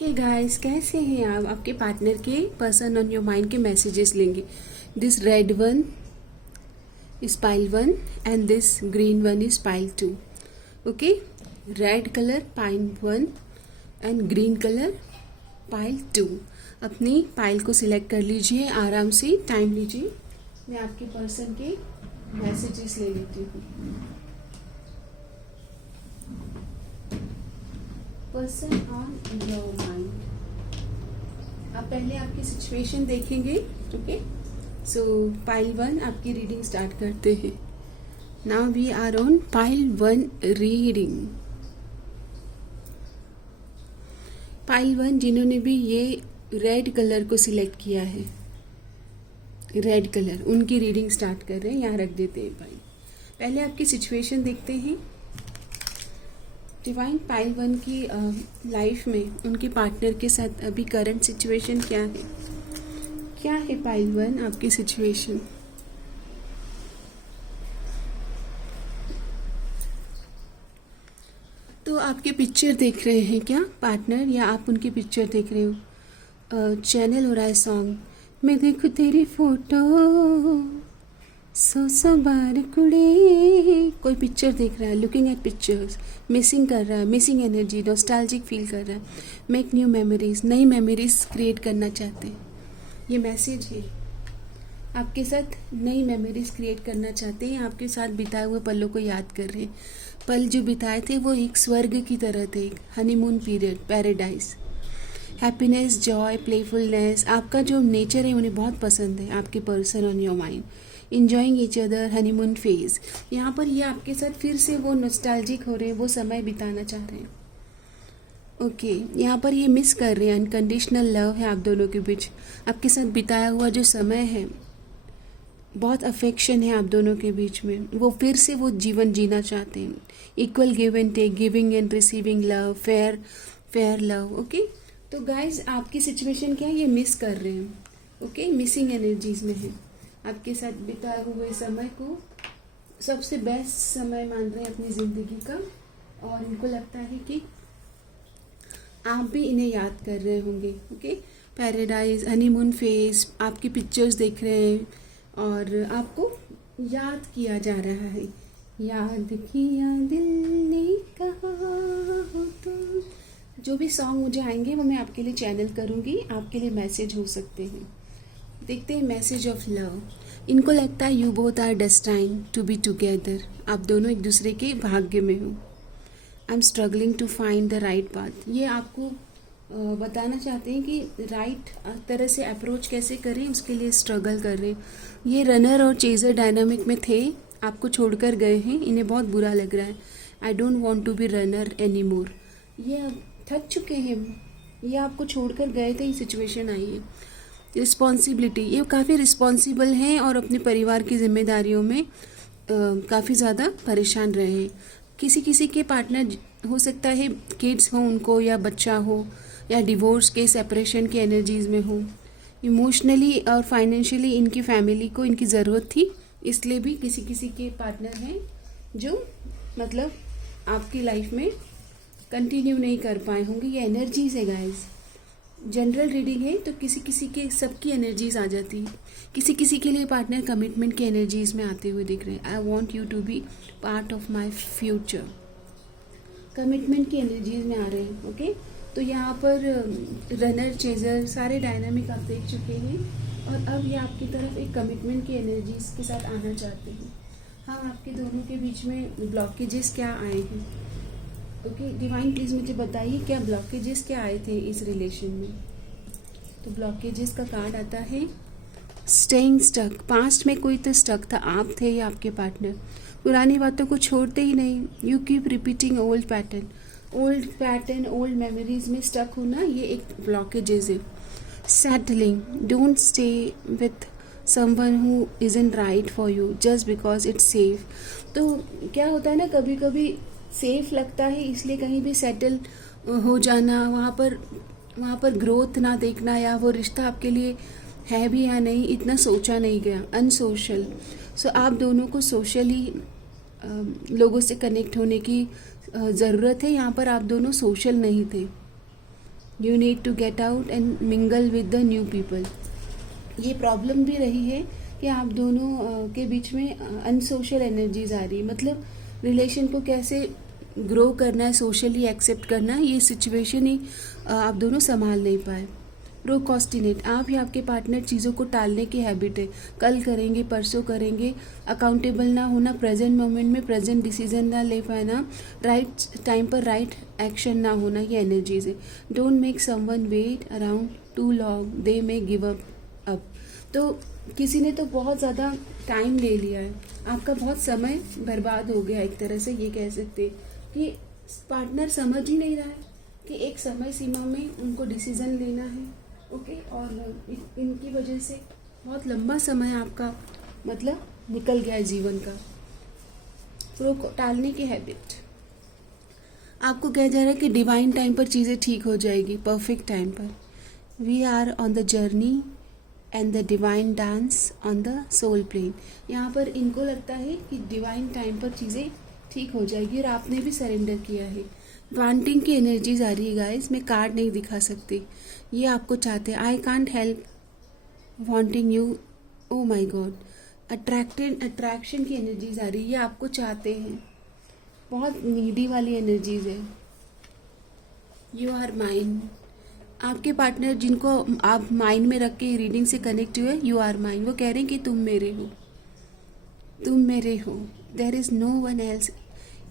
Hey guys, कैसे हैं आप? आपके पार्टनर के पर्सन ऑन योर माइंड के मैसेजेस लेंगे. This red one is pile one and this green one is pile two. Okay, red colour pile one and green colour pile two. अपनी pile को select कर लीजिए, आराम से time लीजिए. मैं आपके पर्सन के मैसेजेस ले लेती हूँ. Person on your mind. आप पहले आपकी सिचुएशन देखेंगे. ओके, सो पाइल वन आपकी रीडिंग स्टार्ट करते हैं. Now we are on pile one reading. Pile one जिन्होंने भी ये रेड कलर को सिलेक्ट किया है, रेड कलर, उनकी रीडिंग स्टार्ट कर रहे हैं. यहाँ रख देते हैं पाइल. पहले आपकी सिचुएशन देखते हैं. डिवाइन, पाइल वन की लाइफ में उनके पार्टनर के साथ अभी करंट सिचुएशन क्या है? क्या है पाइल वन आपकी सिचुएशन? तो आपके पिक्चर देख रहे हैं क्या पार्टनर, या आप उनकी पिक्चर देख रहे हो? चैनल हो रहा है सॉन्ग, मैं देखूं तेरी फोटो सौ बार कुड़े. कोई पिक्चर देख रहा है, लुकिंग एट पिक्चर्स, मिसिंग कर रहा है, मिसिंग एनर्जी, नॉस्टैल्जिक फील कर रहा है. मेक न्यू मेमोरीज, नई मेमोरीज क्रिएट करना चाहते हैं. ये मैसेज है. आपके साथ नई मेमोरीज क्रिएट करना चाहते हैं. आपके साथ बिताए हुए पलों को याद कर रहे हैं. पल जो बिताए थे वो एक स्वर्ग की तरह थे, एक honeymoon period, paradise. Happiness, Joy, playfulness, आपका जो नेचर है उन्हें बहुत पसंद है. आपके person on your mind enjoying each other, honeymoon phase. यहाँ पर ये आपके साथ फिर से वो नॉस्टैल्जिक हो रहे हैं, वो समय बिताना चाह रहे हैं. ओके, यहाँ पर ये मिस कर रहे हैं. अनकंडीशनल लव है आप दोनों के बीच. आपके साथ बिताया हुआ जो समय है, बहुत अफेक्शन है आप दोनों के बीच में. वो फिर से वो जीवन जीना चाहते हैं. Equal give and take, giving and receiving love, fair love. Okay, तो गाइज आपकी सिचुएशन क्या है? ये मिस कर रहे हैं. ओके, मिसिंग एनर्जीज में है. आपके साथ बिताए हुए समय को सबसे बेस्ट समय मान रहे हैं अपनी ज़िंदगी का, और इनको लगता है कि आप भी इन्हें याद कर रहे होंगे. ओके, पैराडाइज, हनीमून फेज, आपकी पिक्चर्स देख रहे हैं और आपको याद किया जा रहा है. याद किया दिल ने कहा हो तुम. जो भी सॉन्ग मुझे आएंगे वो मैं आपके लिए चैनल करूँगी, आपके लिए मैसेज हो सकते हैं. देखते हैं मैसेज ऑफ लव. इनको लगता है you both are destined to be together. आप दोनों एक दूसरे के भाग्य में हो. I am struggling to find the right path. ये आपको बताना चाहते हैं कि राइट तरह से अप्रोच कैसे करें, उसके लिए स्ट्रगल कर रहे हैं. ये रनर और चेजर डायनामिक में थे, आपको छोड़कर गए हैं, इन्हें बहुत बुरा लग रहा है. I don't want to be runner any more. ये अब थक चुके हैं, ये आपको छोड़कर गए थे, ये सिचुएशन आई है. रिस्पॉन्सिबिलिटी, ये काफ़ी रिस्पॉन्सिबल हैं और अपने परिवार की जिम्मेदारियों में काफ़ी ज़्यादा परेशान रहे हैं. किसी किसी के पार्टनर हो सकता है किड्स हो उनको, या बच्चा हो, या डिवोर्स के, सेपरेशन के एनर्जीज में हो. इमोशनली और फाइनेंशियली इनकी फैमिली को इनकी ज़रूरत थी, इसलिए भी किसी किसी के पार्टनर हैं जो मतलब आपकी लाइफ में कंटिन्यू नहीं कर पाए होंगे. ये एनर्जीज है गाइस. जनरल रीडिंग है तो किसी किसी के सबकी एनर्जीज आ जाती है. किसी किसी के लिए पार्टनर कमिटमेंट के एनर्जीज में आते हुए दिख रहे हैं. I want you to be part of my future. Commitment की एनर्जीज में आ रहे हैं. ओके, तो यहाँ पर रनर, चेजर, सारे डायनामिक आप देख चुके हैं, और अब ये आपकी तरफ एक कमिटमेंट की एनर्जीज के साथ आना चाहते हैं. हाँ, आपके दोनों के बीच में ब्लॉकेजेस क्या आए हैं? ओके, डिवाइन प्लीज़ मुझे बताइए क्या ब्लॉकेजेस क्या आए थे इस रिलेशन में. तो ब्लॉकेजेस का कार्ड आता है स्टेइंग स्टक. पास्ट में कोई तो स्टक था, आप थे या आपके पार्टनर. पुरानी बातों को छोड़ते ही नहीं. You keep repeating old pattern, old memories में स्टक होना, ये एक ब्लॉकेजेस है. Settling, don't stay with someone who isn't right for you just because it's safe. तो क्या होता है ना, कभी कभी सेफ लगता है इसलिए कहीं भी सेटल हो जाना, वहाँ पर ग्रोथ ना देखना, या वो रिश्ता आपके लिए है भी या नहीं इतना सोचा नहीं गया. अनसोशल. सो आप दोनों को सोशली लोगों से कनेक्ट होने की ज़रूरत है. यहाँ पर आप दोनों सोशल नहीं थे. You need to get out and mingle with the new people. ये प्रॉब्लम भी रही है कि आप दोनों के बीच में अनसोशल एनर्जीज आ रही, मतलब रिलेशन को कैसे ग्रो करना है, सोशली एक्सेप्ट करना है, ये सिचुएशन ही आप दोनों संभाल नहीं पाए। प्रोकॉस्टिनेट, आप या आपके पार्टनर चीज़ों को टालने की हैबिट है, कल करेंगे, परसों करेंगे, अकाउंटेबल ना होना, प्रेजेंट मोमेंट में प्रेजेंट डिसीजन ना ले पाना, राइट टाइम पर राइट एक्शन ना होना, ये एनर्जीज है। Don't make someone wait around too long, they may give up. तो किसी ने तो बहुत ज़्यादा टाइम ले लिया है, आपका बहुत समय बर्बाद हो गया, एक तरह से ये कह सकते हैं कि पार्टनर समझ ही नहीं रहा है कि एक समय सीमा में उनको डिसीजन लेना है, ओके। और इनकी वजह से बहुत लंबा समय आपका मतलब निकल गया है जीवन का। टालने की हैबिट, आपको कहा जा रहा है कि डिवाइन टाइम पर चीज़ें ठीक हो जाएगी, परफेक्ट टाइम पर। We are on the journey and the divine dance on the soul plane. यहाँ पर इनको लगता है कि डिवाइन टाइम पर चीज़ें ठीक हो जाएगी और आपने भी सरेंडर किया है। वांटिंग की एनर्जीज आ रही है गाइस, मैं कार्ड नहीं दिखा सकती, ये आपको चाहते हैं। I can't help wanting you, oh my God. Attraction की एनर्जीज आ रही है, ये आपको चाहते हैं, बहुत नीडी वाली एनर्जीज है। यू आर माइन, आपके पार्टनर जिनको आप माइंड में रख के रीडिंग से कनेक्ट हुए, यू आर माइन, वो कह रहे हैं कि तुम मेरे हो, तुम मेरे हो। There is no one else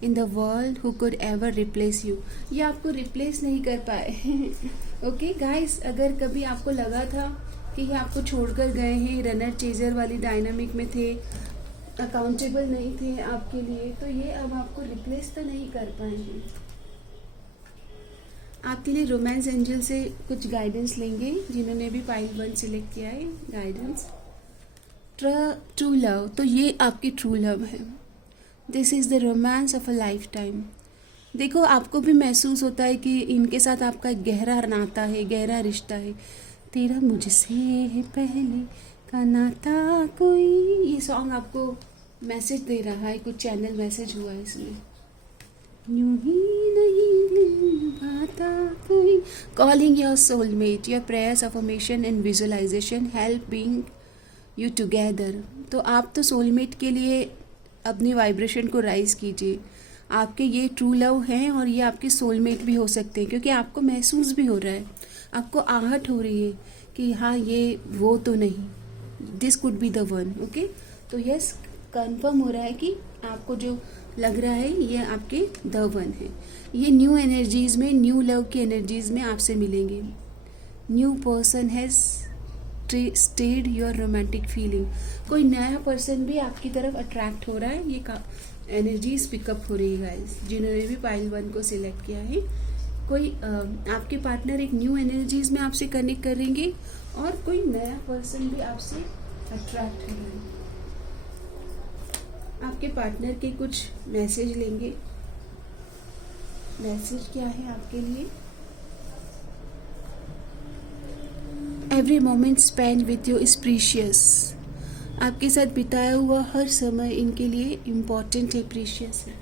in the world who could ever replace you, ये आपको रिप्लेस नहीं कर पाए। ओके गाइस, अगर कभी आपको लगा था कि ये आपको छोड़कर गए हैं, रनर चेजर वाली डायनामिक में थे, अकाउंटेबल नहीं थे आपके लिए, तो ये अब आपको रिप्लेस तो नहीं कर पाएंगे। आपके लिए रोमांस एंजल से कुछ गाइडेंस लेंगे, जिन्होंने भी पाइल 1 सिलेक्ट किया है। गाइडेंस, ट्रू लव, तो ये आपकी ट्रू लव है। This is the romance of a life time. देखो, आपको भी महसूस होता है कि इनके साथ आपका एक गहरा नाता है, गहरा रिश्ता है। तेरा मुझसे पहले का नाता कोई, ये सॉन्ग आपको मैसेज दे रहा है, कुछ चैनल मैसेज हुआ है इसमें। यूं ही नहीं बाता कोई, calling your soulmate, your prayers, affirmation and visualisation helping you together. तो आप तो सोलमेट के लिए अपनी वाइब्रेशन को राइज कीजिए। आपके ये ट्रू लव हैं और ये आपके सोलमेट भी हो सकते हैं, क्योंकि आपको महसूस भी हो रहा है, आपको आहट हो रही है कि हाँ ये वो तो नहीं, this could be the one. Okay, तो यस, कंफर्म हो रहा है कि आपको जो लग रहा है ये आपके द वन है। ये न्यू एनर्जीज में, न्यू लव की एनर्जीज में आपसे मिलेंगे। New person has stayed your romantic feeling, कोई नया पर्सन भी आपकी तरफ अट्रैक्ट हो रहा है, ये एनर्जीज पिकअप हो रही है गाइस, जिन्होंने भी पाइल 1 को सिलेक्ट किया है। कोई आपके पार्टनर एक न्यू एनर्जीज में आपसे कनेक्ट करेंगे और कोई नया पर्सन भी आपसे अट्रैक्ट हो रहा है। आपके पार्टनर के कुछ मैसेज लेंगे। मैसेज क्या है आपके लिए? Every moment spend with you is precious, आपके साथ बिताया हुआ हर समय इनके लिए इम्पॉर्टेंट है, प्रीशियस है।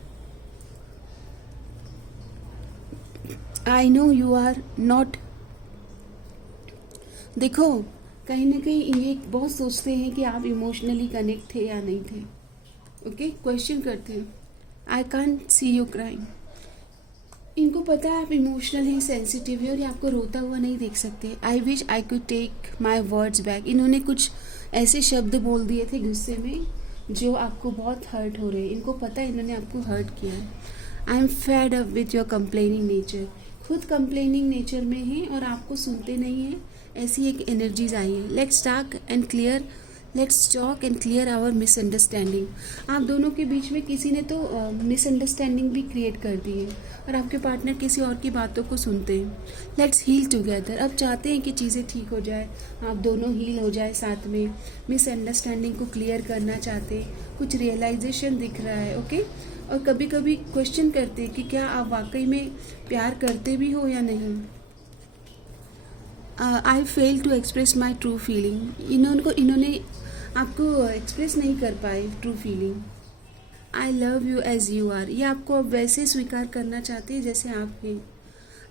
I know you are not, देखो कहीं ना कहीं ये बहुत सोचते हैं कि आप इमोशनली कनेक्ट थे या नहीं थे। ओके, क्वेश्चन करते हैं। I can't see you crying, इनको पता है आप इमोशनली सेंसिटिव है और ये आपको रोता हुआ नहीं देख सकते। I wish I could take my words back, इन्होंने कुछ ऐसे शब्द बोल दिए थे गुस्से में जो आपको बहुत हर्ट हो रहे हैं, इनको पता है इन्होंने आपको हर्ट किया है। I am fed up with your complaining nature, खुद कंप्लेनिंग नेचर में है और आपको सुनते नहीं है, ऐसी एक एनर्जीज आई है। Let's talk and clear our misunderstanding, आप दोनों के बीच में किसी ने तो मिसअंडरस्टैंडिंग भी क्रिएट कर दी है और आपके पार्टनर किसी और की बातों को सुनते हैं। लेट्स हील टुगेदर, अब चाहते हैं कि चीज़ें ठीक हो जाए, आप दोनों हील हो जाए साथ में, मिसअंडरस्टैंडिंग को क्लियर करना चाहते हैं, कुछ रियलाइजेशन दिख रहा है। ओके, और कभी कभी क्वेश्चन करते हैं कि क्या आप वाकई में प्यार करते भी हो या नहीं। I fail to express my true feeling, इन्होंने आपको एक्सप्रेस नहीं कर पाए true feeling. I love you as you are, ये आपको अब वैसे स्वीकार करना चाहते हैं जैसे आप हैं।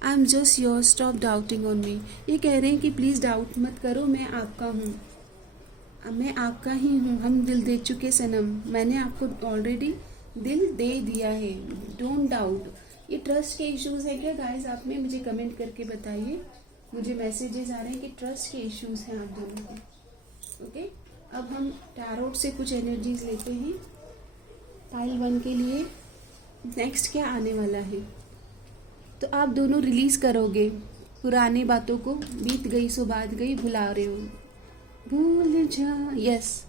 I am just your, stop doubting on me. ये कह रहे हैं कि प्लीज़ डाउट मत करो, मैं आपका हूँ, मैं आपका ही हूँ, हम दिल दे चुके सनम, मैंने आपको ऑलरेडी दिल दे दिया है, डोंट डाउट। ये ट्रस्ट के इश्यूज़ हैं क्या गाइस? आप में मुझे कमेंट करके बताइए। मुझे मैसेजेस आ रहे हैं कि ट्रस्ट के इश्यूज़ हैं आप दोनों को। ओके, अब हम टैरोट से कुछ एनर्जीज लेते हैं पाइल 1 के लिए। नेक्स्ट क्या आने वाला है? तो आप दोनों रिलीज़ करोगे पुरानी बातों को, बीत गई सो बात गई, भुला रहे हो, भूल जा। यस,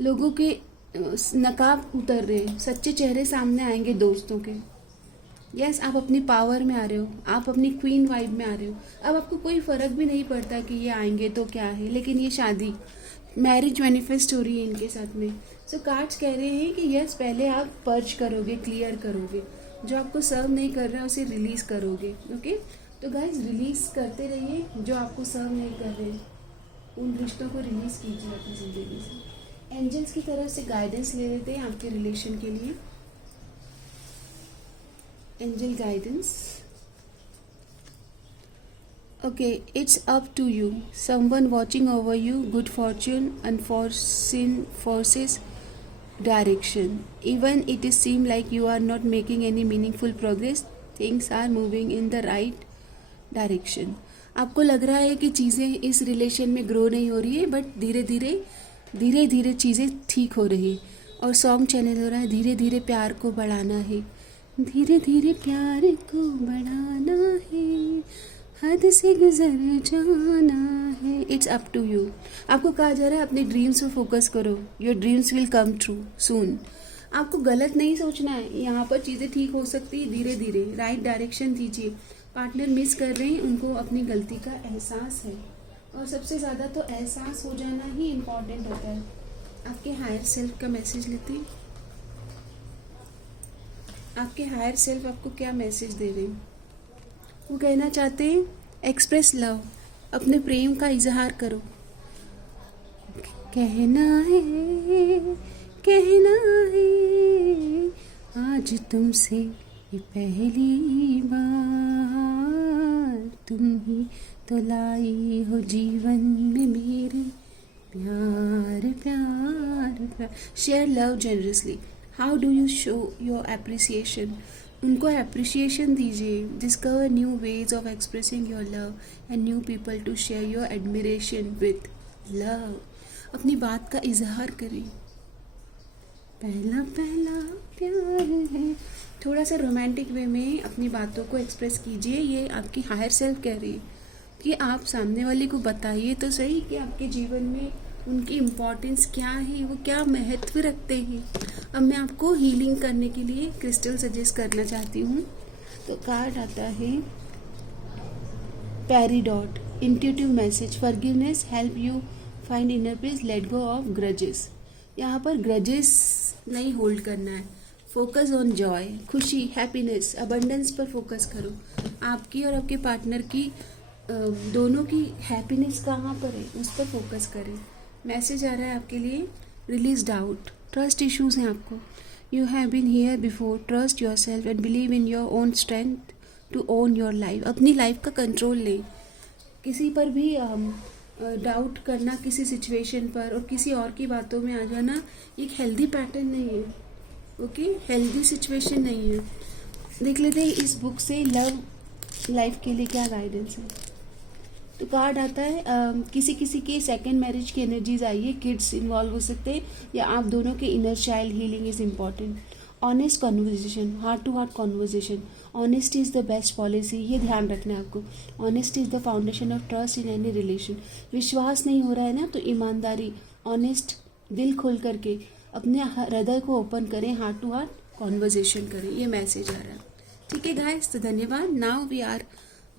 लोगों के नकाब उतर रहे हैं, सच्चे चेहरे सामने आएंगे दोस्तों के। यस, आप अपनी पावर में आ रहे हो, आप अपनी क्वीन वाइब में आ रहे हो। अब आपको कोई फ़र्क भी नहीं पड़ता कि ये आएंगे तो क्या है, लेकिन ये शादी, मैरिज मैनिफेस्ट हो रही है इनके साथ में। सो कार्ड्स कह रहे हैं कि यस, पहले आप पर्च करोगे, क्लियर करोगे, जो आपको सर्व नहीं कर रहा है उसे रिलीज़ करोगे। ओके, तो गाइज रिलीज़ करते रहिए, जो आपको सर्व नहीं कर रहे उन रिश्तों को रिलीज़ कीजिए अपनी ज़िंदगी से। एंजल्स की तरफ से गाइडेंस ले लेते हैं आपके रिलेशन के लिए। Angel guidance. Okay, it's up to you. Someone watching over you, good fortune, unforeseen forces, direction. Even it is seem like you are not making any meaningful progress, things are moving in the right direction. आपको लग रहा है कि चीज़ें इस relation में grow नहीं हो रही है, बट धीरे धीरे चीज़ें ठीक हो रही है। और सॉन्ग चैनल हो रहा है, धीरे धीरे प्यार को बढ़ाना है, धीरे धीरे प्यार को बढ़ाना है, हद से गुजर जाना है। It's up to you. आपको कहा जा रहा है अपने ड्रीम्स पे फोकस करो, your dreams will come true soon. आपको गलत नहीं सोचना है, यहाँ पर चीज़ें ठीक हो सकती है धीरे धीरे, राइट डायरेक्शन दीजिए। पार्टनर मिस कर रहे हैं, उनको अपनी गलती का एहसास है, और सबसे ज़्यादा तो एहसास हो जाना ही इम्पॉर्टेंट होता है। आपके हायर सेल्फ का मैसेज लेते हैं। आपके हायर सेल्फ आपको क्या मैसेज दे रहे हैं? वो कहना चाहते हैं एक्सप्रेस लव, अपने प्रेम का इजहार करो। कहना है आज तुमसे ये पहली बार, तुम ही तो लाई हो जीवन में मेरे प्यार प्यार प्यार। Share love generously. How do you show your appreciation? उनको एप्रिसिएशन दीजिए। Discover new ways of expressing your love and new people to share your admiration with love. अपनी बात का इजहार करें। पहला पहला प्यार है। थोड़ा सा रोमांटिक वे में अपनी बातों को एक्सप्रेस कीजिए। ये आपकी हायर सेल्फ कह रही है कि आप सामने वाले को बताइए तो सही कि आपके जीवन में उनकी इम्पोर्टेंस क्या है, वो क्या महत्व रखते हैं। अब मैं आपको हीलिंग करने के लिए क्रिस्टल सजेस्ट करना चाहती हूँ। तो कार्ड आता है Peridot, intuitive message, forgiveness, help you find inner peace, let go of grudges. यहाँ पर ग्रजेस नहीं होल्ड करना है, फोकस ऑन जॉय, खुशी, हैप्पीनेस, अबंडेंस पर फोकस करो। आपकी और आपके पार्टनर की दोनों की हैप्पीनेस कहाँ पर है, उस पर फोकस करें। मैसेज आ रहा है आपके लिए, रिलीज डाउट, ट्रस्ट इश्यूज हैं आपको। You have been here before, trust yourself and believe in your own strength to own your life. अपनी लाइफ का कंट्रोल लें। किसी पर भी डाउट करना, किसी सिचुएशन पर और किसी और की बातों में आ जाना एक हेल्दी पैटर्न नहीं है। ओके, हेल्दी सिचुएशन नहीं है। देख लेते हैं इस बुक से लव लाइफ के लिए क्या गाइडेंस है। तो कार्ड आता है किसी किसी के सेकंड मैरिज की एनर्जीज आई है, किड्स इन्वॉल्व हो सकते हैं, या आप दोनों के inner child healing is important. Honest conversation, heart to heart conversation. Honesty is the best policy, ये ध्यान रखना है आपको। Honesty is the foundation of trust in any relation. विश्वास नहीं हो रहा है ना, तो ईमानदारी, ऑनेस्ट, दिल खोल करके अपने हृदय को ओपन करें, हार्ट टू हार्ट कॉन्वर्जेशन करें। ये मैसेज आ रहा है। ठीक है गाइस, तो धन्यवाद। Now we are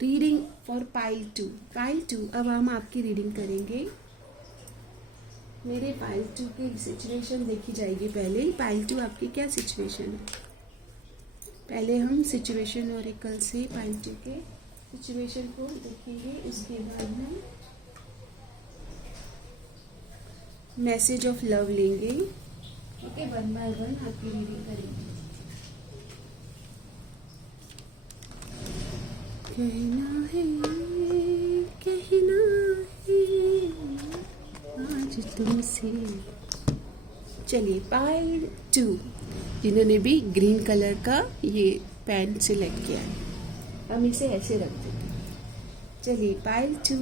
reading for pile 2। Pile 2, अब हम आपकी रीडिंग करेंगे। मेरे पाइल 2 की सिचुएशन देखी जाएगी पहले। पाइल 2 आपकी क्या सिचुएशन है, पहले हम सिचुएशन ऑरेकल से पाइल 2 के सिचुएशन को देखेंगे, उसके बाद हम मैसेज ऑफ लव लेंगे। ओके, 1 बाय 1 आपकी रीडिंग करेंगे। कहना है, कहना है आज तुमसे। चलिए पाइल 2, जिन्होंने भी ग्रीन कलर का ये पेन सिलेक्ट किया है, हम इसे ऐसे रख देते हैं। चलिए पाइल 2,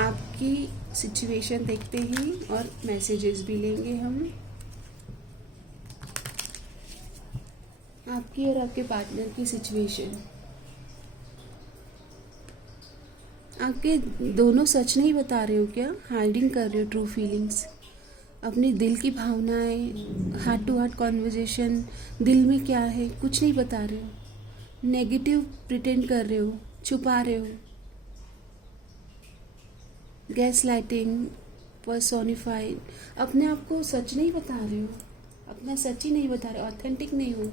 आपकी सिचुएशन देखते हैं और मैसेजेस भी लेंगे हम, आपकी और आपके पार्टनर की सिचुएशन। आपके दोनों सच नहीं बता रहे हो क्या? हाइडिंग कर रहे हो ट्रू फीलिंग्स, अपनी दिल की भावनाएं, हार्ट टू हार्ट कॉन्वर्जेशन, दिल में क्या है कुछ नहीं बता रहे हो, नेगेटिव प्रिटेंड कर रहे हो, छुपा रहे हो, गैस लाइटिंग, पर्सोनिफाइड, अपने आप को सच नहीं बता रहे हो, अपना सच ही नहीं बता रहे हो, ऑथेंटिक नहीं हो।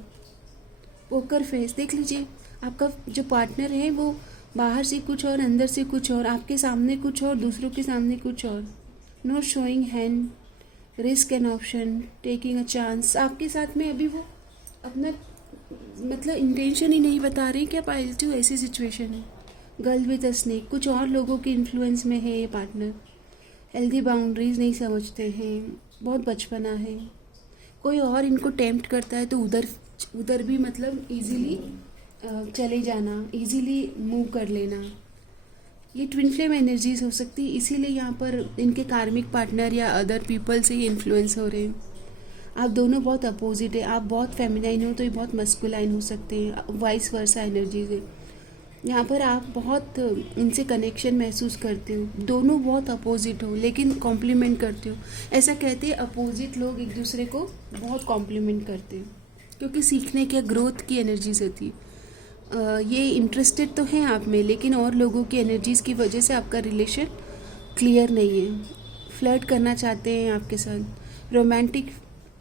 पोकर फेस देख लीजिए, आपका जो पार्टनर है वो बाहर से कुछ और, अंदर से कुछ और, आपके सामने कुछ और, दूसरों के सामने कुछ और। Know showing hand, risk and option, taking a chance. आपके साथ में अभी वो अपना मतलब इंटेंशन ही नहीं बता रहे क्या पाइल 2? ऐसी सिचुएशन है। गर्ल विद अ स्नेक, कुछ और लोगों के इन्फ्लुएंस में है ये पार्टनर। हेल्दी बाउंड्रीज नहीं समझते हैं, बहुत बचपना है। कोई और इनको टेम्प्ट करता है तो उधर भी मतलब इजीली चले जाना, इजीली मूव कर लेना। ये ट्विन फ्लेम एनर्जीज हो सकती है, इसीलिए यहाँ पर इनके कार्मिक पार्टनर या अदर पीपल से ही इन्फ्लुएंस हो रहे हैं। आप दोनों बहुत अपोजिट है, आप बहुत फेमिनाइन हो तो ये बहुत मस्कुलाइन हो सकते हैं, वाइस वर्सा एनर्जीज है। यहाँ पर आप बहुत इनसे कनेक्शन महसूस करते हो, दोनों बहुत अपोजिट हो लेकिन कॉम्प्लीमेंट करते हो। ऐसा कहते हैं अपोजिट लोग एक दूसरे को बहुत कॉम्प्लीमेंट करते हैं, क्योंकि सीखने की ग्रोथ की एनर्जीज होती है। ये इंटरेस्टेड तो हैं आप में, लेकिन और लोगों की एनर्जीज़ की वजह से आपका रिलेशन क्लियर नहीं है। फ्लर्ट करना चाहते हैं आपके साथ, रोमांटिक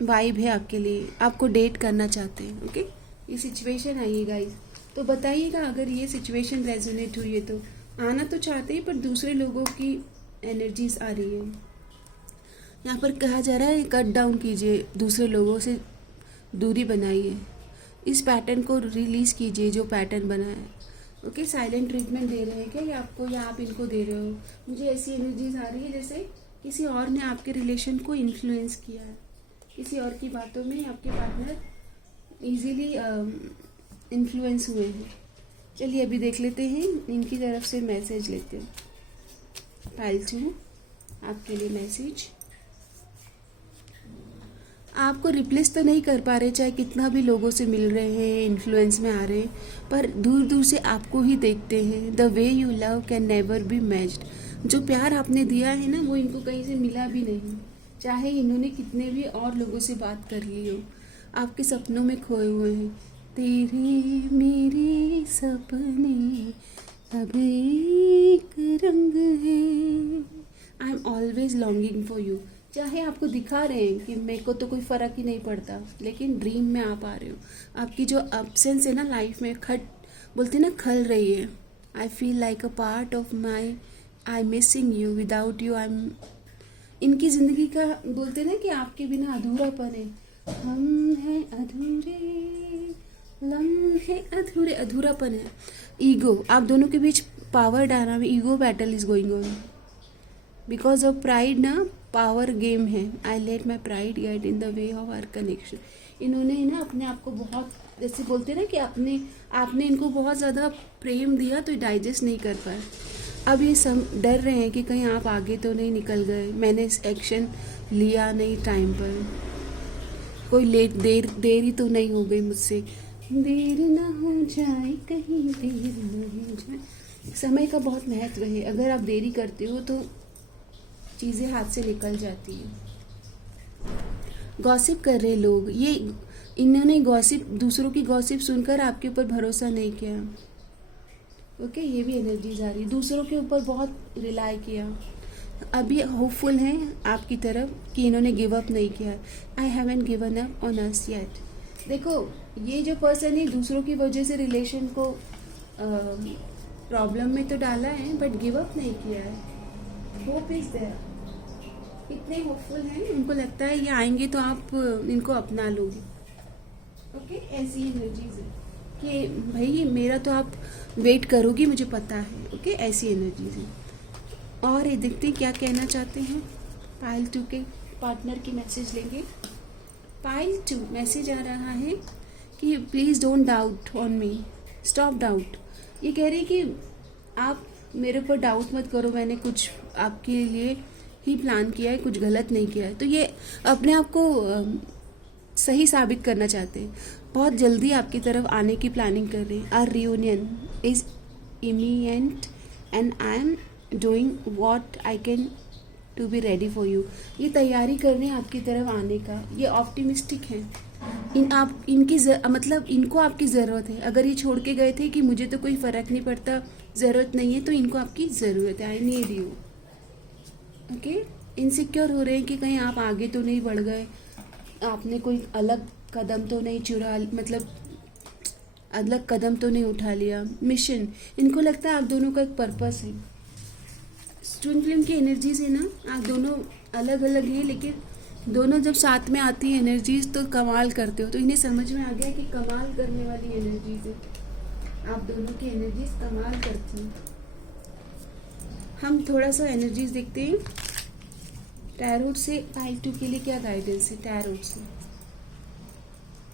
वाइब है आपके लिए, आपको डेट करना चाहते हैं। ओके, ये सिचुएशन आई है गाइस, तो बताइएगा अगर ये सिचुएशन रेजोनेट हुई है तो। आना तो चाहते हैं पर दूसरे लोगों की एनर्जीज आ रही है। यहाँ पर कहा जा रहा है कट डाउन कीजिए, दूसरे लोगों से दूरी बनाइए, इस पैटर्न को रिलीज़ कीजिए जो पैटर्न बना है। ओके, साइलेंट ट्रीटमेंट दे रहे हैं क्या ये आपको, या आप इनको दे रहे हो? मुझे ऐसी एनर्जीज आ रही है जैसे किसी और ने आपके रिलेशन को इन्फ्लुएंस किया है, किसी और की बातों में आपके पार्टनर इजीली इन्फ्लुएंस हुए हैं। चलिए अभी देख लेते हैं, इनकी तरफ से मैसेज लेते हैं। पाइल 2, आपके लिए मैसेज। आपको रिप्लेस तो नहीं कर पा रहे, चाहे कितना भी लोगों से मिल रहे हैं, इन्फ्लुएंस में आ रहे हैं, पर दूर दूर से आपको ही देखते हैं। The way you love can never be matched. जो प्यार आपने दिया है ना वो इनको कहीं से मिला भी नहीं, चाहे इन्होंने कितने भी और लोगों से बात कर ली हो। आपके सपनों में खोए हुए हैं। तेरे मेरे सपने अब एक रंग है, I am always longing for you. चाहे आपको दिखा रहे हैं कि मेरे को तो कोई फ़र्क ही नहीं पड़ता, लेकिन ड्रीम में आप आ रहे हो। आपकी जो एब्सेंस है ना लाइफ में, बोलते ना खल रही है। I feel like a part of my, I missing you, without you I am. इनकी ज़िंदगी का बोलते ना कि आपके बिना अधूरापन है। हम हैं अधूरे, लम्हे अधूरे, अधूरापन है। ईगो, आप दोनों के बीच power dynamic, ego battle is going on because of pride ना, पावर गेम है। I let my pride get in the way of our connection. इन्होंने ना अपने आप को बहुत, जैसे बोलते ना कि आपने इनको बहुत ज़्यादा प्रेम दिया तो डाइजेस्ट नहीं कर पाए। अब ये डर रहे हैं कि कहीं आप आगे तो नहीं निकल गए, मैंने एक्शन लिया नहीं टाइम पर, कोई देर ही तो नहीं हो गई मुझसे, देर ना हो जाए कहीं, देर ना हो जाए। समय का बहुत महत्व है, अगर आप देरी करते हो तो चीज़ें हाथ से निकल जाती हैं। गॉसिप कर रहे लोग, ये इन्होंने गॉसिप, दूसरों की गॉसिप सुनकर आपके ऊपर भरोसा नहीं किया। ओके, ये भी एनर्जीज आ रही है, दूसरों के ऊपर बहुत रिलाई किया। अभी होपफुल हैं आपकी तरफ कि इन्होंने गिव अप नहीं किया। I haven't given up on us yet. देखो, ये जो पर्सन है दूसरों की वजह से रिलेशन को प्रॉब्लम में तो डाला है, बट गिव अप नहीं किया है। होप इज देयर, इतने होपफुल हैं, उनको लगता है ये आएंगे तो आप इनको अपना लोगे। ओके, ऐसी एनर्जीज है। कि भाई मेरा तो आप वेट करोगी, मुझे पता है। ओके, ऐसी एनर्जीज है। और ये देखते हैं क्या कहना चाहते हैं। पाइल 2 के पार्टनर की मैसेज लेंगे। पाइल 2 मैसेज आ रहा है कि please don't doubt on me, stop doubt. ये कह रही है कि आप मेरे ऊपर डाउट मत करो, मैंने कुछ आपके लिए ही प्लान किया है, कुछ गलत नहीं किया है। तो ये अपने आप को सही साबित करना चाहते हैं, बहुत जल्दी आपकी तरफ आने की प्लानिंग कर रहे हैं। Our reunion is imminent and I am doing what I can to be ready for you. ये तैयारी कर रहे हैं आपकी तरफ आने का। ये ऑप्टिमिस्टिक हैं। मतलब इनको आपकी ज़रूरत है। अगर ये छोड़ के गए थे कि मुझे तो कोई फ़र्क नहीं पड़ता, ज़रूरत नहीं है, तो इनको आपकी ज़रूरत है। I need you. Okay, insecure हो रहे हैं कि कहीं आप आगे तो नहीं बढ़ गए, आपने कोई अलग कदम तो नहीं मतलब अलग कदम तो नहीं उठा लिया। मिशन, इनको लगता है आप दोनों का एक पर्पस है। ट्विन फ्लेम की एनर्जीज है ना, आप दोनों अलग अलग हैं, लेकिन दोनों जब साथ में आती है एनर्जीज तो कमाल करते हो। तो इन्हें समझ में आ गया कि कमाल करने वाली एनर्जीज है, आप दोनों की एनर्जीज कमाल करती हैं। हम थोड़ा सा एनर्जीज देखते हैं टैरोट से। पाइल 2 के लिए क्या गाइडेंस है टैरोट से?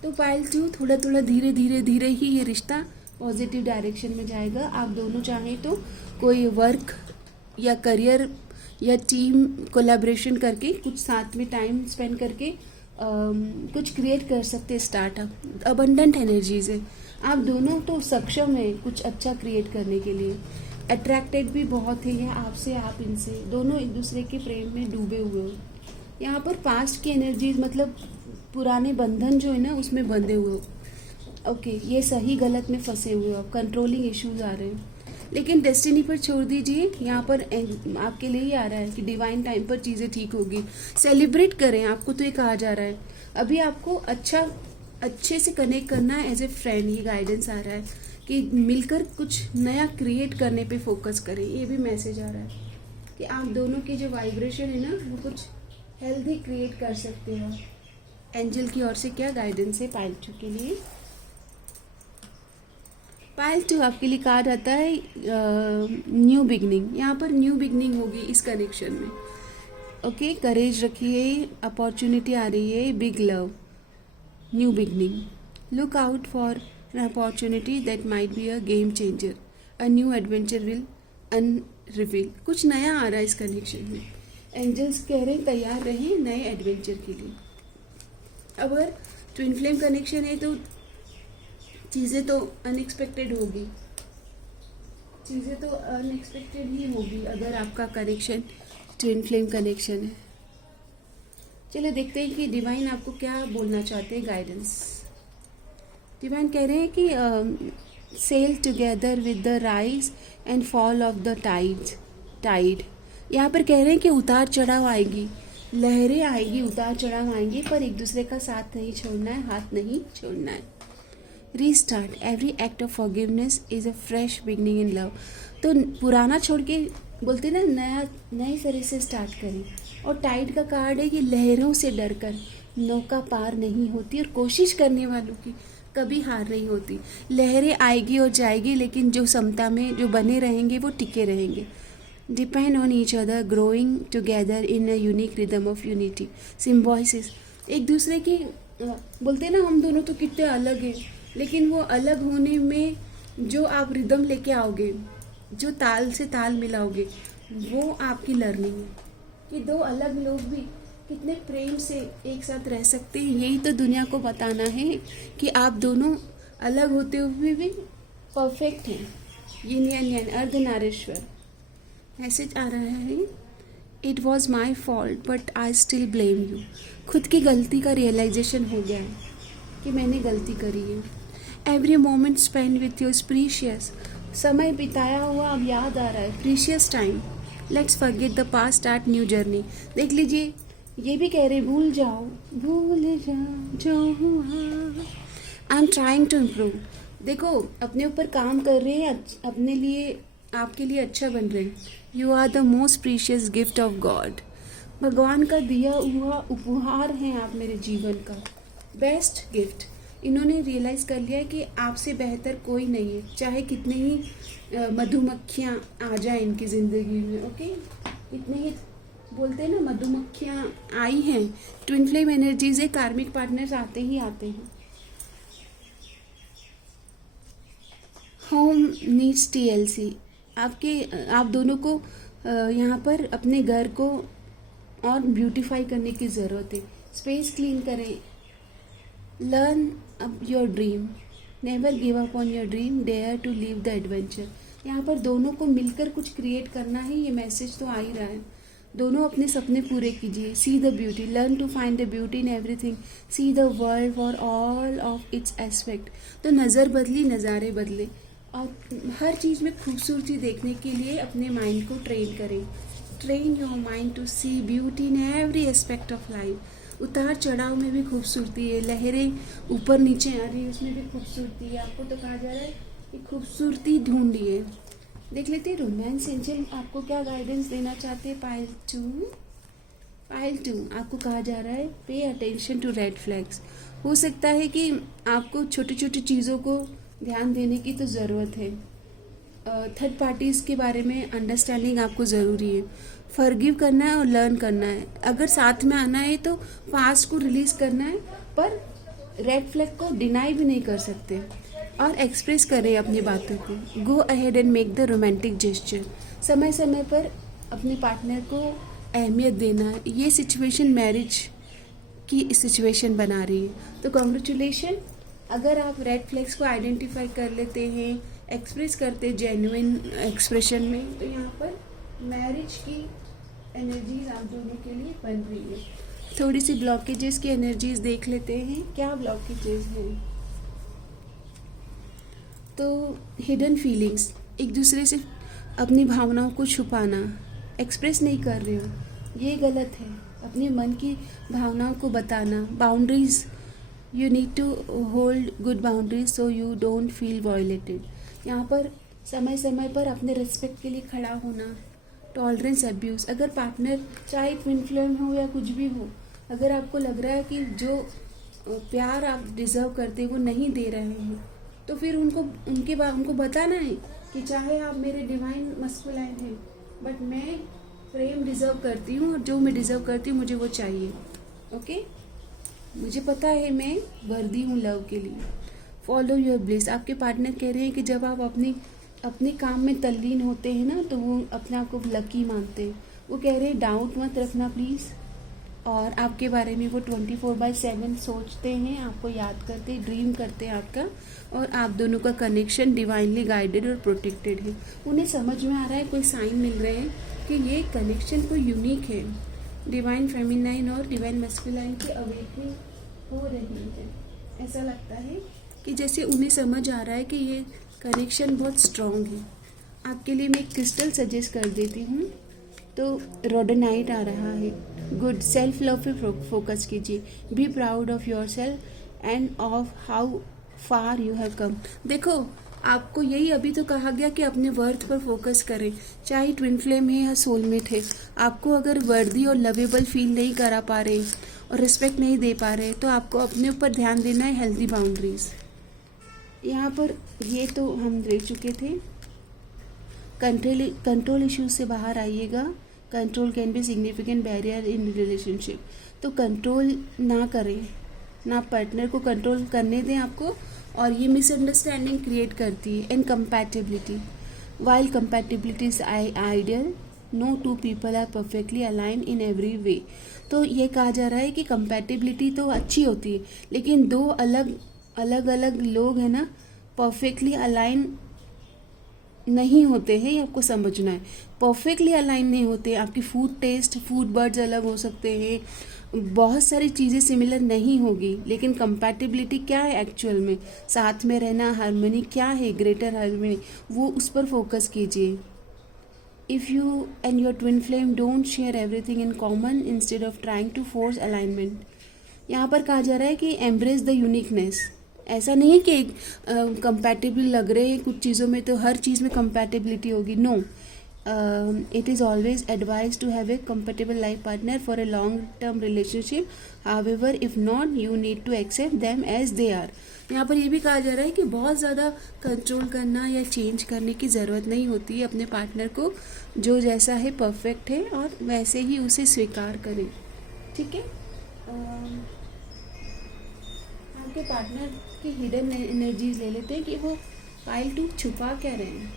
तो पाइल 2 थोड़ा थोड़ा धीरे धीरे धीरे ही ये रिश्ता पॉजिटिव डायरेक्शन में जाएगा। आप दोनों चाहें तो कोई वर्क या करियर या टीम कोलैबोरेशन करके कुछ साथ में टाइम स्पेंड करके कुछ क्रिएट कर सकते हैं। स्टार्टअप अबंडेंट एनर्जीज है, आप दोनों तो सक्षम है कुछ अच्छा क्रिएट करने के लिए। अट्रैक्टेड भी बहुत है ये आपसे, आप इनसे, दोनों एक दूसरे के प्रेम में डूबे हुए हो। यहाँ पर पास्ट की एनर्जीज मतलब पुराने बंधन जो है ना उसमें बंधे हुए हो। ओके, ये सही गलत में फंसे हुए हो, कंट्रोलिंग इश्यूज आ रहे हैं, लेकिन डेस्टिनी पर छोड़ दीजिए। यहाँ पर आपके लिए ही आ रहा है कि डिवाइन टाइम पर चीज़ें ठीक होगी। सेलिब्रेट करें, आपको तो ये कहा जा रहा है। अभी आपको अच्छे से कनेक्ट करना है एज ए फ्रेंड। ये गाइडेंस आ रहा है कि मिलकर कुछ नया क्रिएट करने पे फोकस करें। ये भी मैसेज आ रहा है कि आप दोनों की जो वाइब्रेशन है ना वो कुछ हेल्दी क्रिएट कर सकते हो। एंजल की ओर से क्या गाइडेंस है पाइल 2 के लिए? पाइल 2 आपके लिए कार्ड आता है न्यू बिगनिंग। यहाँ पर न्यू बिगनिंग होगी इस कनेक्शन में। ओके, करेज रखिए, अपॉर्चुनिटी आ रही है, big love, new beginning. Look out for an opportunity that might be a game changer, a new adventure will अनरिवील। कुछ नया आ रहा है इस कनेक्शन में। एंजल्स कह रहे हैं तैयार रहें नए एडवेंचर के लिए। अगर ट्विन फ्लेम कनेक्शन है तो चीज़ें तो अनएक्सपेक्टेड होगी, चीज़ें तो अनएक्सपेक्टेड ही होगी अगर आपका कनेक्शन ट्विन फ्लेम कनेक्शन है। चलिए देखते हैं कि डिवाइन आपको क्या बोलना चाहते हैं। गाइडेंस डिवाइन कह रहे हैं कि sail together with the rise and fall of the tide. यहाँ पर कह रहे हैं कि उतार चढ़ाव आएगी, लहरें आएगी, उतार चढ़ाव आएंगे, पर एक दूसरे का साथ नहीं छोड़ना है, हाथ नहीं छोड़ना है। Restart, every act of forgiveness is a fresh beginning in love. तो पुराना छोड़ के बोलते ना नए तरह से स्टार्ट करें। और टाइड का कार्ड है कि लहरों से डरकर नौका पार नहीं होती और कोशिश करने वालों की कभी हार नहीं होती। लहरें आएगी और जाएगी, लेकिन जो समता में जो बने रहेंगे वो टिके रहेंगे। Depend on each other, growing together in a unique rhythm of unity. Symbiosis, एक दूसरे की बोलते ना हम दोनों तो कितने अलग हैं, लेकिन वो अलग होने में जो आप रिदम लेके आओगे, जो ताल से ताल मिलाओगे, वो आपकी लर्निंग है कि दो अलग लोग भी कितने प्रेम से एक साथ रह सकते हैं। यही तो दुनिया को बताना है कि आप दोनों अलग होते हुए भी परफेक्ट हैं। Yin and yang, Ardhanarishvara. Message आ रहा है, it was my fault but I still blame you. खुद की गलती का रियलाइजेशन हो गया है कि मैंने गलती करी है। Every moment spend with your precious, समय बिताया हुआ अब याद आ रहा है, precious time. Let's forget the past, start new journey. देख लीजिए, ये भी कह रहे भूल जाओ जो हुआ। I am trying to improve. देखो, अपने ऊपर काम कर रहे हैं, अपने लिए आपके लिए अच्छा बन रहे हैं। You are the most precious gift of God. भगवान का दिया हुआ उपहार है आप मेरे जीवन का, बेस्ट गिफ्ट। इन्होंने रियलाइज़ कर लिया है कि आपसे बेहतर कोई नहीं है, चाहे कितने ही मधुमक्खियाँ आ जाए इनकी ज़िंदगी में। ओके, इतने ही बोलते हैं ना, मधुमक्खियाँ आई हैं, ट्विन फ्लेम एनर्जीज है, कार्मिक पार्टनर्स आते ही आते हैं। होम नीड्स TLC, आप दोनों को यहाँ पर अपने घर को और ब्यूटीफाई करने की ज़रूरत है। स्पेस क्लीन करें, लर्न अब your dream, never give up on your dream, dare to live the adventure. यहाँ पर दोनों को मिलकर कुछ क्रिएट करना है, ये मैसेज तो आ ही रहा है। दोनों अपने सपने पूरे कीजिए। See the beauty, learn to find the beauty in everything, see the world for all of its aspect. तो नज़र बदली, नज़ारे बदले, और हर चीज़ में खूबसूरती देखने के लिए अपने माइंड को ट्रेन करें। Train your mind to see beauty in every aspect of life. उतार चढ़ाव में भी खूबसूरती है, लहरें ऊपर नीचे आ रही है, उसमें भी खूबसूरती है। आपको तो कहा जा रहा है कि खूबसूरती ढूंढिए। देख लेते हैं रोमांस एंजल आपको क्या गाइडेंस देना चाहते हैं। पाइल टू आपको कहा जा रहा है pay attention to red flags. हो सकता है कि आपको छोटी छोटी चीज़ों को ध्यान देने की तो ज़रूरत है। थर्ड पार्टीज़ के बारे में अंडरस्टैंडिंग आपको ज़रूरी है। फॉरगिव करना है और लर्न करना है। अगर साथ में आना है तो पास्ट को रिलीज़ करना है, पर रेड फ्लैग को डिनाई भी नहीं कर सकते, और एक्सप्रेस करें अपनी बातों को। Go ahead and make the romantic gesture. समय समय पर अपने पार्टनर को अहमियत देना है। ये सिचुएशन मैरिज की सिचुएशन बना रही है। तो कॉन्ग्रेचुलेशन, अगर आप रेड फ्लैग्स को आइडेंटिफाई कर लेते हैं, एक्सप्रेस करते जेन्युइन एक्सप्रेशन में, तो यहाँ पर मैरिज की एनर्जीज आप दोनों के लिए बन रही है। थोड़ी सी ब्लॉकेजेस की एनर्जीज देख लेते हैं, क्या ब्लॉकेजेस हैं। तो हिडन फीलिंग्स, एक दूसरे से अपनी भावनाओं को छुपाना, एक्सप्रेस नहीं कर रहे हो, ये गलत है। अपने मन की भावनाओं को बताना। Boundaries, you need to hold good boundaries so you don't feel violated. यहाँ पर समय समय पर अपने रिस्पेक्ट के लिए खड़ा होना। टॉलरेंस अब्यूज़, अगर पार्टनर चाहे ट्विन फ्लेम हो या कुछ भी हो, अगर आपको लग रहा है कि जो प्यार आप डिज़र्व करते हैं वो नहीं दे रहे हैं, तो फिर उनको बताना है कि चाहे आप मेरे डिवाइन मस्कुलाइन हैं, बट मैं प्रेम डिज़र्व करती हूँ, और जो मैं डिज़र्व करती हूँ मुझे वो चाहिए। ओके, मुझे पता है मैं वर्दी हूँ लव के लिए। फॉलो योर ब्लिस, आपके पार्टनर कह रहे हैं कि जब आप अपने काम में तल्लीन होते हैं ना, तो वो अपने आप को लकी मानते हैं। वो कह रहे हैं डाउट मत रखना प्लीज़, और आपके बारे में वो 24/7 सोचते हैं, आपको याद करते हैं, ड्रीम करते हैं आपका, और आप दोनों का कनेक्शन डिवाइनली गाइडेड और प्रोटेक्टेड है। उन्हें समझ में आ रहा है, कोई साइन मिल रहे हैं कि ये कनेक्शन कोई यूनिक है। डिवाइन फेमिनाइन और डिवाइन मस्कुलाइन की अवेकनिंग हो रही है। ऐसा लगता है कि जैसे उन्हें समझ आ रहा है कि ये कनेक्शन बहुत स्ट्रॉन्ग है। आपके लिए मैं एक क्रिस्टल सजेस्ट कर देती हूँ। तो रोडेनाइट आ रहा है। गुड, सेल्फ लव पे फोकस कीजिए। Be proud of your self end of how far you have come. देखो, आपको यही अभी तो कहा गया कि अपने वर्थ पर फोकस करें, चाहे ट्विन फ्लेम है या सोलमेट है। आपको अगर वर्दी और लवेबल फील नहीं करा पा रहे और रिस्पेक्ट नहीं दे पा रहे, तो आपको अपने ऊपर ध्यान देना है, हेल्दी बाउंड्रीज। यहाँ पर ये तो हम देख चुके थे। कंट्रोल इश्यूज से बाहर आइएगा। Control can be significant barrier in relationship. तो कंट्रोल ना करें, ना पार्टनर को कंट्रोल करने दें आपको, और ये मिसअंडरस्टैंडिंग क्रिएट करती है। Incompatibility, while compatibility is ideal, no two people are perfectly align in every way. तो ये कहा जा रहा है कि कंपैटिबिलिटी तो अच्छी होती है, लेकिन दो अलग अलग लोग हैं ना, परफेक्टली अलाइन नहीं होते हैं। ये आपको समझना है, परफेक्टली अलाइन नहीं होते। आपकी फूड टेस्ट, फूड बर्ड्स अलग हो सकते हैं, बहुत सारी चीज़ें सिमिलर नहीं होगी, लेकिन कंपैटिबिलिटी क्या है एक्चुअल में, साथ में रहना, हार्मनी क्या है, ग्रेटर हार्मनी, वो उस पर फोकस कीजिए। If you and your twin flame don't share everything in common instead of trying to force alignment. यहाँ पर कहा जा रहा है कि एम्ब्रेस द यूनिकनेस। ऐसा नहीं है कि कंपैटिबल लग रहे हैं कुछ चीज़ों में तो हर चीज़ में कंपैटिबिलिटी होगी, no. It is always advised to have a compatible life partner for a long term relationship. However, if not, you need to accept them as they are. यहाँ पर ये भी कहा जा रहा है कि बहुत ज़्यादा कंट्रोल करना या चेंज करने की ज़रूरत नहीं होती है अपने पार्टनर को, जो जैसा है परफेक्ट है और वैसे ही उसे स्वीकार करें. ठीक है. आपके पार्टनर की हिडन एनर्जीज ले लेते हैं कि वो पाइल 2 छुपा क्या रहे हैं.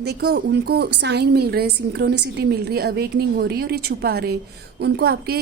देखो, उनको साइन मिल रहे हैं, सिंक्रोनिसिटी मिल रही है, अवेकनिंग हो रही है और ये छुपा रहे हैं. उनको आपके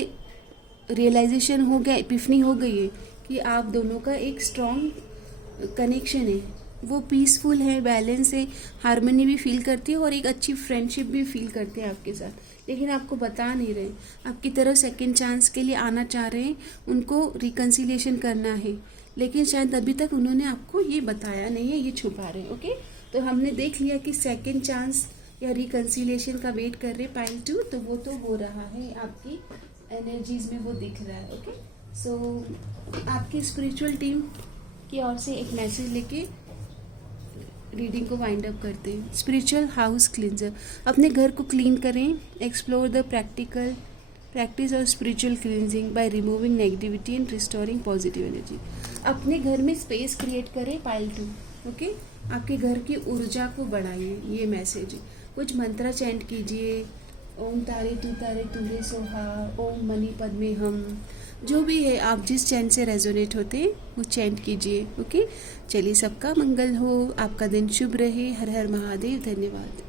रियलाइजेशन हो गया, एपिफनी हो गई है कि आप दोनों का एक स्ट्रॉन्ग कनेक्शन है, वो पीसफुल है, बैलेंस है, हार्मनी भी फील करती है और एक अच्छी फ्रेंडशिप भी फील करते हैं आपके साथ. लेकिन आपको बता नहीं रहे, आपकी तरफ सेकंड चांस के लिए आना चाह रहे हैं, उनको रिकन्सिलिएशन करना है, लेकिन शायद अभी तक उन्होंने आपको ये बताया नहीं है, ये छुपा रहे हैं. ओके, तो हमने देख लिया कि सेकंड चांस या रिकन्सिलिएशन का वेट कर रहे पाइल 2, तो वो हो रहा है, आपकी एनर्जीज में वो दिख रहा है. ओके, सो आपकी स्पिरिचुअल टीम की ओर से एक मैसेज लेके रीडिंग को वाइंड अप करते हैं. Spiritual house cleanser. अपने घर को क्लीन करें. Explore the practice of spiritual cleansing by removing negativity and restoring positive energy. अपने घर में स्पेस क्रिएट करें पाइल 2. ओके, आपके घर की ऊर्जा को बढ़ाइए, ये मैसेज है. कुछ मंत्र चैंट कीजिए. ओम तारे तुरे सोहा, ओम मणि पद्मे हम, जो भी है आप जिस चैंट से रेजोनेट होते हैं वो चैंट कीजिए. ओके, चलिए, सबका मंगल हो, आपका दिन शुभ रहे. हर हर महादेव. धन्यवाद.